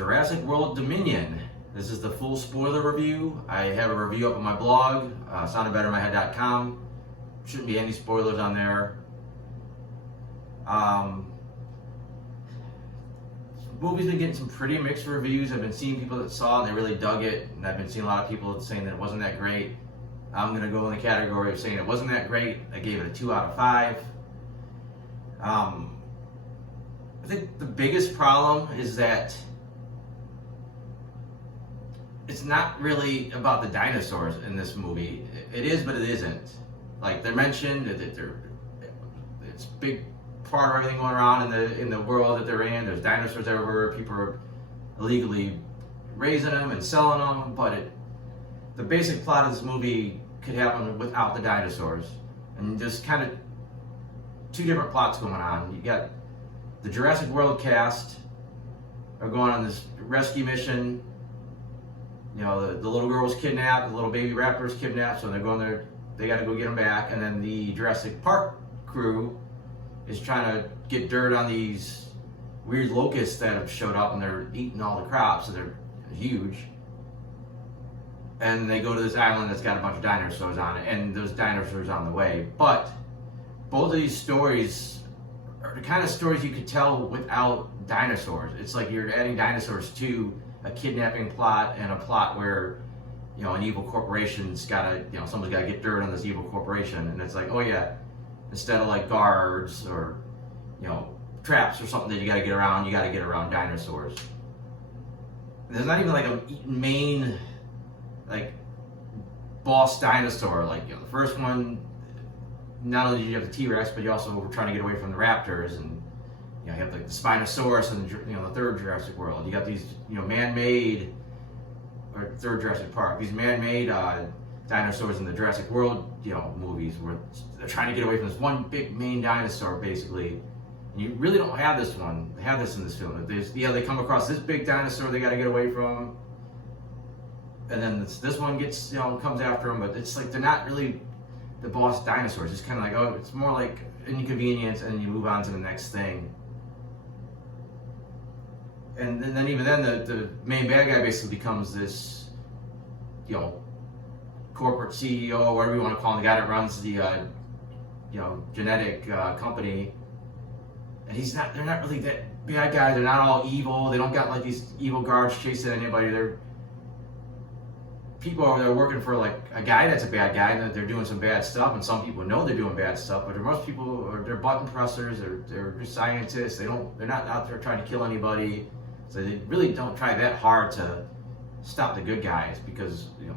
Jurassic World Dominion. This is the full spoiler review. I have a review up on my blog, soundedbettermyhead.com. Shouldn't be any spoilers on there. Movie's been getting some pretty mixed reviews. I've been seeing people that saw it and they really dug it, and I've been seeing a lot of people saying that it wasn't that great. I'm going to go in the category of saying it wasn't that great. I gave it a 2 out of 5. I think the biggest problem is that it's not really about the dinosaurs in this movie. It is, but it isn't. Like, they're mentioned, it's a big part of everything going around in the world that they're in. There's dinosaurs everywhere. People are illegally raising them and selling them, but the basic plot of this movie could happen without the dinosaurs. And there's kind of two different plots going on. You got the Jurassic World cast are going on this rescue mission. You know, the little girl was kidnapped, the little baby raptor was kidnapped, so they're going there, they got to go get them back. And then the Jurassic Park crew is trying to get dirt on these weird locusts that have showed up, and they're eating all the crops, so they're huge. And they go to this island that's got a bunch of dinosaurs on it, and those dinosaurs on the way. But both of these stories are the kind of stories you could tell without dinosaurs. It's like you're adding dinosaurs to a kidnapping plot and a plot where, you know, an evil corporation's gotta, you know, someone's gotta get dirt on this evil corporation, and it's like, oh yeah, instead of like guards or, you know, traps or something that you gotta get around dinosaurs. And there's not even like a main, like, boss dinosaur. Like, you know, the first one, not only did you have the T-Rex, but you also were trying to get away from the raptors, and you know, you have like the Spinosaurus and, you know, the third Jurassic World. You got these, you know, man-made, or third Jurassic Park, these man-made dinosaurs in the Jurassic World, you know, movies where they're trying to get away from this one big main dinosaur, basically. And you really don't have this one. They have this in this film. They come across this big dinosaur they got to get away from, and then this one gets, you know, comes after them. But it's like they're not really the boss dinosaurs. It's kind of like, oh, it's more like an inconvenience, and then you move on to the next thing. And then even then, the main bad guy basically becomes this, you know, corporate CEO, whatever you want to call him, the guy that runs the, you know, genetic company. And they're not really that bad guy. They're not all evil. They don't got like these evil guards chasing anybody. They're people over there working for like a guy that's a bad guy, and they're doing some bad stuff. And some people know they're doing bad stuff, but most people they're button pressers. They're just scientists. They're not out there trying to kill anybody. So they really don't try that hard to stop the good guys, because, you know,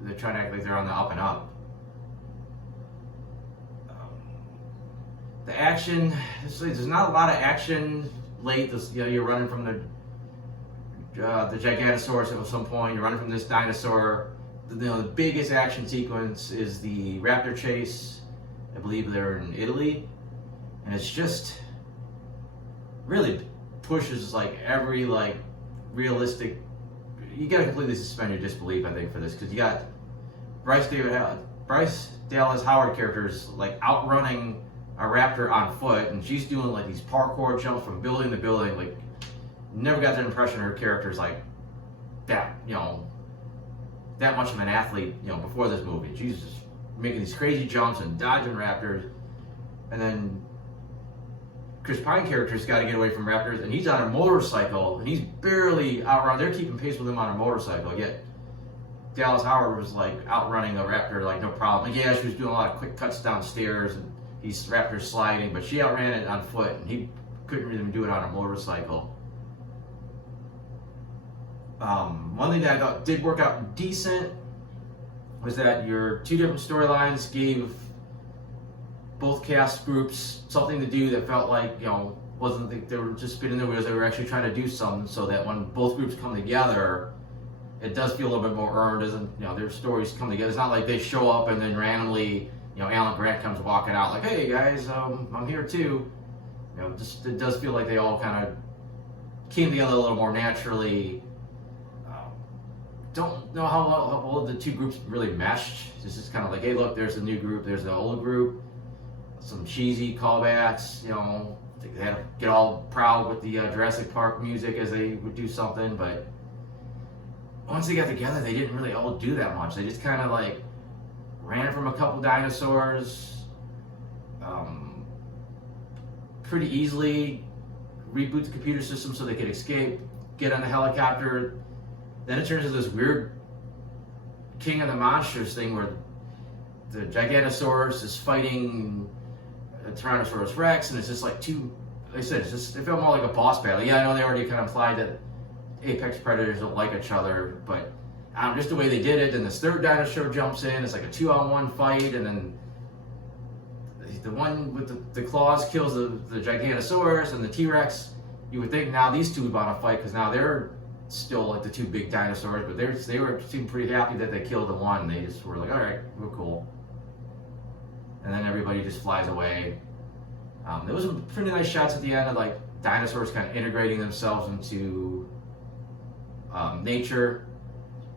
they're trying to act like they're on the up and up. The action, there's not a lot of action late. You know, you're running from the Giganosaurus at some point. You're running from this dinosaur. The biggest action sequence is the Raptor Chase. I believe they're in Italy, and it's just really pushes like every like realistic. You got to completely suspend your disbelief, I think, for this, because you got Bryce Dallas Howard characters like outrunning a raptor on foot, and she's doing like these parkour jumps from building to building. Like, never got the impression her character's like that, you know, that much of an athlete, you know, before this movie. She's just making these crazy jumps and dodging raptors. And then Chris Pine character's got to get away from raptors, and he's on a motorcycle, and he's barely outrun. They're keeping pace with him on a motorcycle, yet Dallas Howard was like outrunning a raptor like no problem. Like, yeah, she was doing a lot of quick cuts downstairs, and these raptors sliding, but she outran it on foot, and he couldn't even do it on a motorcycle. One thing that I thought did work out decent was that your two different storylines gave both cast groups something to do that felt like, you know, wasn't like they were just spinning their wheels. They were actually trying to do something, so that when both groups come together, it does feel a little bit more earned. Doesn't, you know, their stories come together. It's not like they show up and then randomly, you know, Alan Grant comes walking out like, hey guys, I'm here too. You know, just it does feel like they all kind of came together a little more naturally. Don't know how well the two groups really meshed. It's just kind of like, hey, look, there's the new group, there's the old group. Some cheesy callbacks, you know, they had to get all proud with the Jurassic Park music as they would do something, but once they got together, they didn't really all do that much. They just kind of like ran from a couple dinosaurs, pretty easily, reboot the computer system so they could escape, get on the helicopter. Then it turns into this weird King of the Monsters thing where the Giganosaurus is fighting a Tyrannosaurus Rex, and it's just like like I said, it felt more like a boss battle. Yeah, I know they already kind of implied that apex predators don't like each other, but just the way they did it. And this third dinosaur jumps in, it's like a 2-on-1 fight, and then the one with the claws kills the Giganosaurus and the T-Rex. You would think now these two would want to fight because now they're still like the two big dinosaurs, but they seemed pretty happy that they killed the one. They just were like, all right, we're cool. And then everybody just flies away. There was some pretty nice shots at the end of like dinosaurs kind of integrating themselves into nature.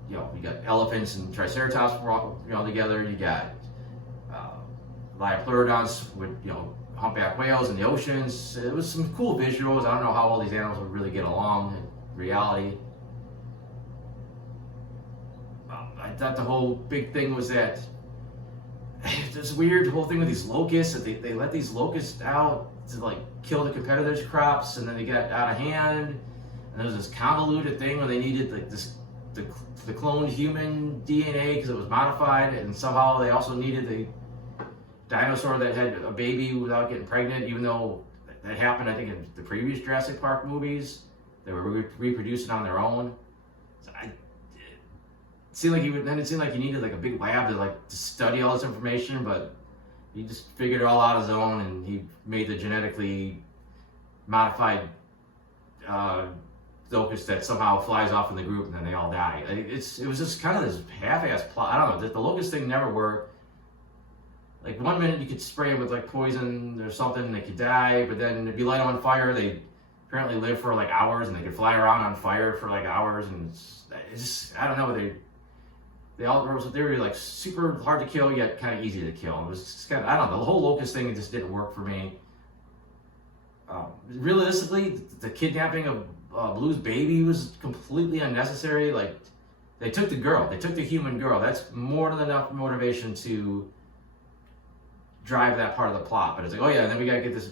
You know, you got elephants and triceratops all together. You got Liopleurodonts with humpback whales in the oceans. It was some cool visuals. I don't know how all these animals would really get along in reality. I thought the whole big thing was that this weird whole thing with these locusts, that they let these locusts out to like kill the competitors' crops, and then they got out of hand. And there was this convoluted thing where they needed like the cloned human DNA because it was modified, and somehow they also needed the dinosaur that had a baby without getting pregnant, even though that happened, I think, in the previous Jurassic Park movies. They were reproducing on their own. So it seemed like you needed like a big lab to study all this information, but he just figured it all out on his own, and he made the genetically modified locust that somehow flies off in the group, and then they all die. It was just kind of this half-assed plot. I don't know. The locust thing never worked. Like 1 minute you could spray them with like poison or something and they could die, but then if you light them on fire, they apparently live for like hours, and they could fly around on fire for like hours, and it's just, I don't know, they were like super hard to kill yet kind of easy to kill. It was just kind of, I don't know, the whole locust thing just didn't work for me. Realistically, the kidnapping of Blue's baby was completely unnecessary. Like, they took the human girl. That's more than enough motivation to drive that part of the plot. But it's like, oh yeah, and then we gotta get this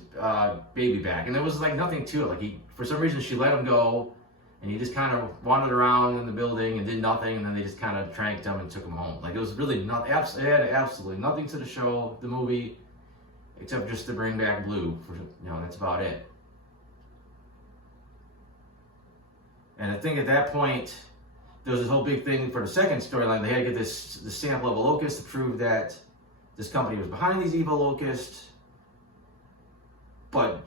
baby back, and there was like nothing to it. Like, for some reason she let him go, and he just kind of wandered around in the building and did nothing, and then they just kind of tranked him and took him home. Like, it was really it had absolutely nothing to the show, the movie, except just to bring back Blue. That's about it. And I think at that point, there was this whole big thing for the second storyline. They had to get this sample of a locust to prove that this company was behind these evil locusts. But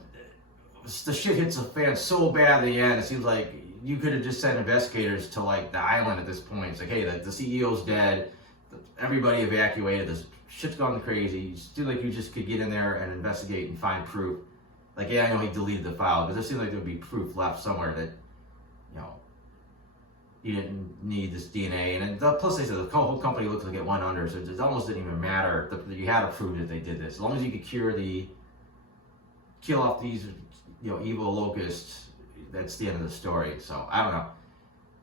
the shit hits the fan so bad in the end, it seems like you could have just sent investigators to like the island at this point. It's like, hey, the CEO's dead, everybody evacuated, this shit's gone crazy. You feel like you just could get in there and investigate and find proof. Like, yeah, I know he deleted the file, but there seemed like there would be proof left somewhere that, you didn't need this DNA. And plus they said the whole company looked like it went under, so it almost didn't even matter that you had to prove that they did this. As long as you could kill off these evil locusts, that's the end of the story. So I don't know.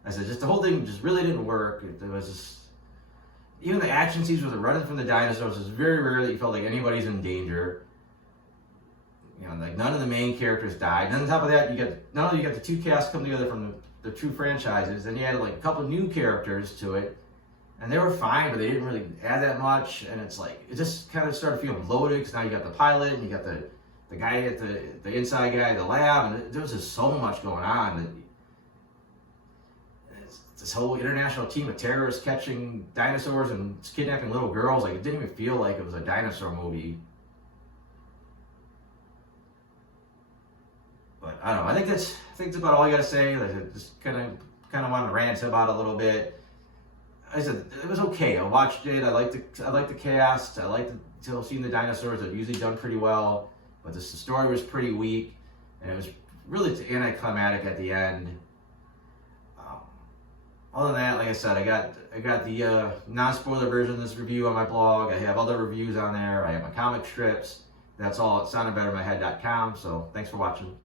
I said, just the whole thing just really didn't work. It was just, even the action scenes where they're running from the dinosaurs, it's very rare that you felt like anybody's in danger. Like none of the main characters died. And on top of that, not only you got the two casts come together from the two franchises, then you added like a couple of new characters to it, and they were fine, but they didn't really add that much. And it's like, it just kind of started feeling bloated, because now you got the pilot, and you got the guy at the inside guy at the lab, and there was just so much going on that this whole international team of terrorists catching dinosaurs and kidnapping little girls, like, it didn't even feel like it was a dinosaur movie. But I don't know. I think that's about all I gotta say. Like, I just kind of wanted to rant about it a little bit. I said it was okay. I watched it. I liked the cast. I liked seeing the dinosaurs. They've usually done pretty well, but the story was pretty weak, and it was really anticlimactic at the end. Other than that, like I said, I got the non-spoiler version of this review on my blog. I have other reviews on there. I have my comic strips. That's all at soundedbettermyhead.com. So thanks for watching.